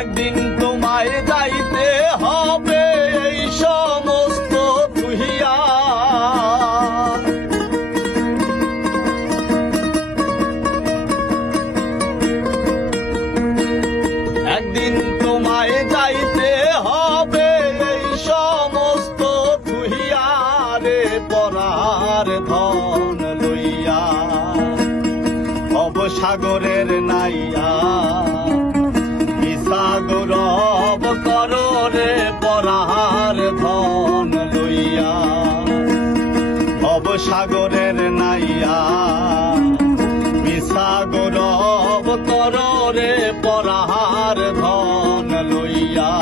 একদিন তোমায় যাইতে হবে এই সমস্ত তুহিয়া। একদিন তোমায় যাইতে হবে এই সমস্ত তুহিয়া রে পরার ধন লইয়া। ভবসাগরের নাইয়া গৌরব করো রে পরার ধন লইয়া। ভবসাগরের নাইয়া মিশা গৌরব করো রে পরার ধন লইয়া।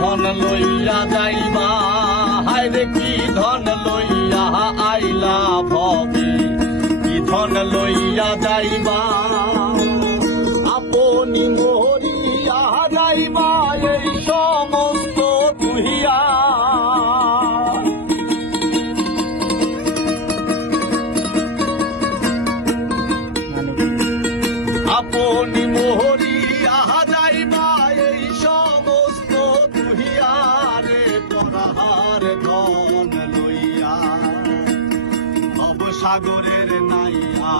ধন লইয়া যাইবা হায়রে কি ধন লইয়া আইলা ভবে, কি ধন লইয়া যাইবা আপনি মরিয়া যাইবা এই সমস্ত তুহিয়া। আপনি মরিয়া যাইবা এই সমস্ত তুহিয়া রে পরার ধন লইয়া। ভবসাগরের নাইয়া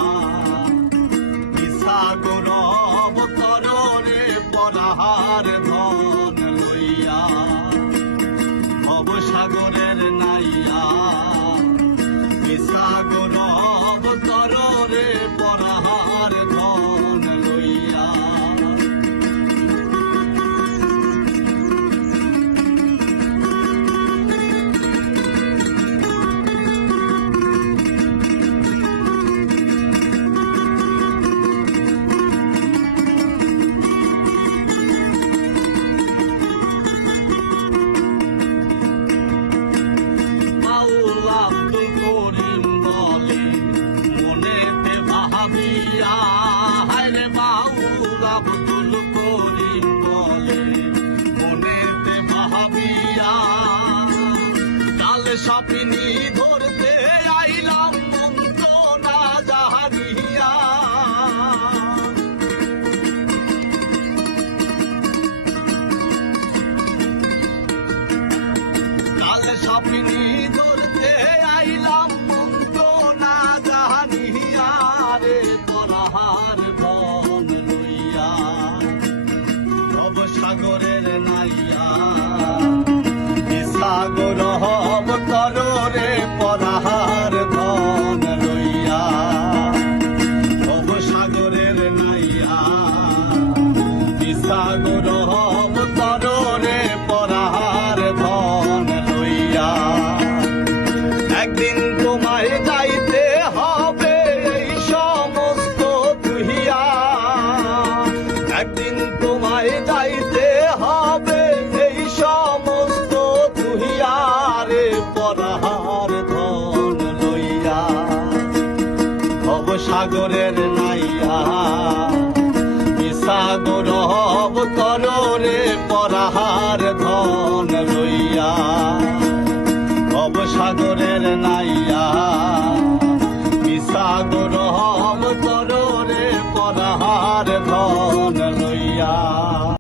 মিশা গৌরব করো রে পরার ধন লইয়া। ভবসাগরের নাইয়া মিশা গৌরব করো রে পরার ধন লইয়া। হায়রে বাউল আব্দুল করিম বলে মনেতে ভাবিয়া, কাল সাপিনি ধরতে আইলাম মন্ত্র না জাহানিয়া। কাল সাপিনি ধরতে আইলাম মন্ত্র না জাহানিয়া রে পরার ধন লইয়া। ভবসাগরের নাইয়া মিশা গৌরব করো রে পরার ধন লইয়া। ভবসাগরের নাইয়া মিশা গৌরব করো রে পরার ধন লইয়া। একদিন তোমায় যাইতে হবে এই সমস্ত তুহিয়া। একদিন তোমায় যাইতে হবে এই সমস্ত তুহিয়া রে পরার ধন লইয়া। ভবসাগরের নাইয়া মিশা গৌরব করো রে পরার ধন লইয়া। ভবসাগরের নাইয়া মিশা গৌরব করো রে পরার ধন লইয়া।